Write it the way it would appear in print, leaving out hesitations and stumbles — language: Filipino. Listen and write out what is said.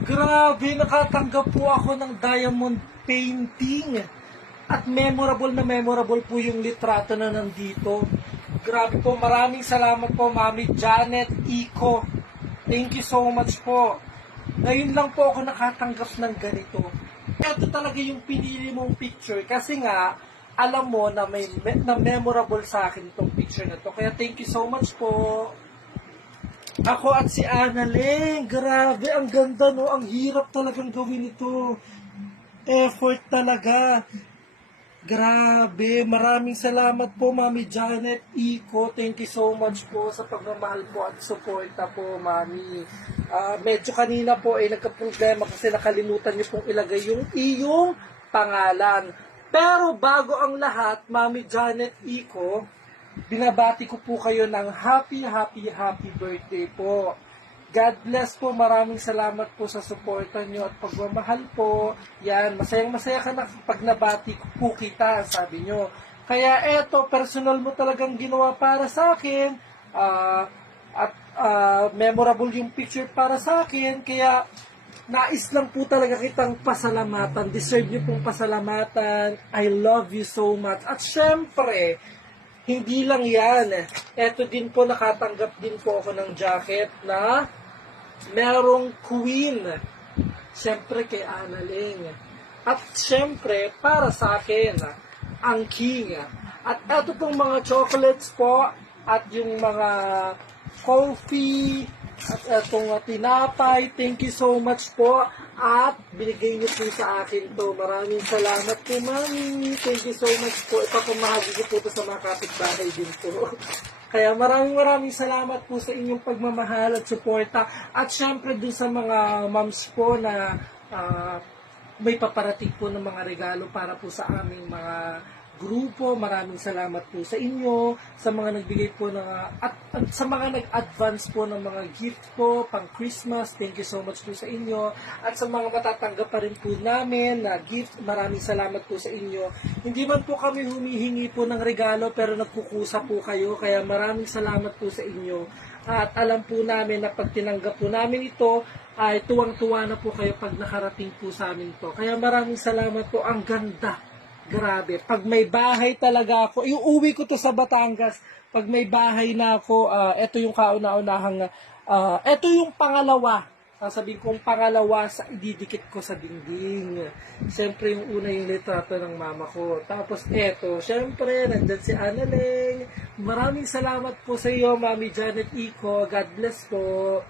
Grabe, nakatanggap po ako ng diamond painting. At memorable po yung litrato na nandito. Grabe po, maraming salamat po, Mami Janet Iko. Thank you so much po. Ngayon lang po ako nakatanggap ng ganito. Ito talaga yung pinili mong picture kasi nga, alam mo na na memorable sa akin itong picture na to. Kaya thank you so much po. Ako at si Annalyn, grabe, ang ganda no, ang hirap talagang gawin ito. Effort talaga. Grabe, maraming salamat po Mami Janet Iko. Thank you so much po sa pagmamahal po at suporta po, Mami. Medyo kanina po ay nagka-problema kasi nakalimutan niyo pong ilagay yung iyong pangalan. Pero bago ang lahat, Mami Janet Iko, binabati ko po kayo ng happy birthday po. God bless po. Maraming salamat po sa suporta nyo at pagmamahal po. Yan, masayang-masaya ka na pag nabati po kita, sabi nyo. Kaya eto, personal mo talagang ginawa para sa akin. Memorable yung picture para sa akin. Kaya nais lang po talaga kitang pasalamatan. Deserve nyo pong pasalamatan. I love you so much. At syempre, hindi lang yan. Eto din po, nakatanggap din po ako ng jacket na merong queen. Siyempre kay Annalyn. At siyempre, para sa akin, ang king. At eto pong mga chocolates po, at yung mga coffee, at etong tinapay. Thank you so much po. At binigay niyo po sa akin to. Maraming salamat po, Mami. Thank you so much po. Ipapamahagi ko po ito sa mga kapitbahay din po. Kaya maraming salamat po sa inyong pagmamahal at suporta. At syempre dun sa mga moms po na may paparating po ng mga regalo para po sa aming mga grupo. Maraming salamat po sa inyo, sa mga nagbigay po ng, at sa mga nag-advance po ng mga gift po, pang Christmas. Thank you so much po sa inyo. At sa mga matatanggap pa rin po namin na gift, maraming salamat po sa inyo. Hindi man po kami humihingi po ng regalo, pero nagkukusa po kayo. Kaya maraming salamat po sa inyo. At alam po namin na pag tinanggap po namin ito, ay tuwang-tuwa na po kayo pag nakarating po sa amin to. Kaya maraming salamat po. Ang ganda. Grabe. Pag may bahay talaga ako, iuwi ko to sa Batangas. Pag may bahay na ako, ito yung kauna-unahang, ito yung pangalawa. Sasabihin kong pangalawa sa ididikit ko sa dingding. Siyempre yung una yung litrato ng mama ko. Tapos eto, siyempre, nandyan si Annalyn. Maraming salamat po sa iyo, Mami Janet Iko. God bless po.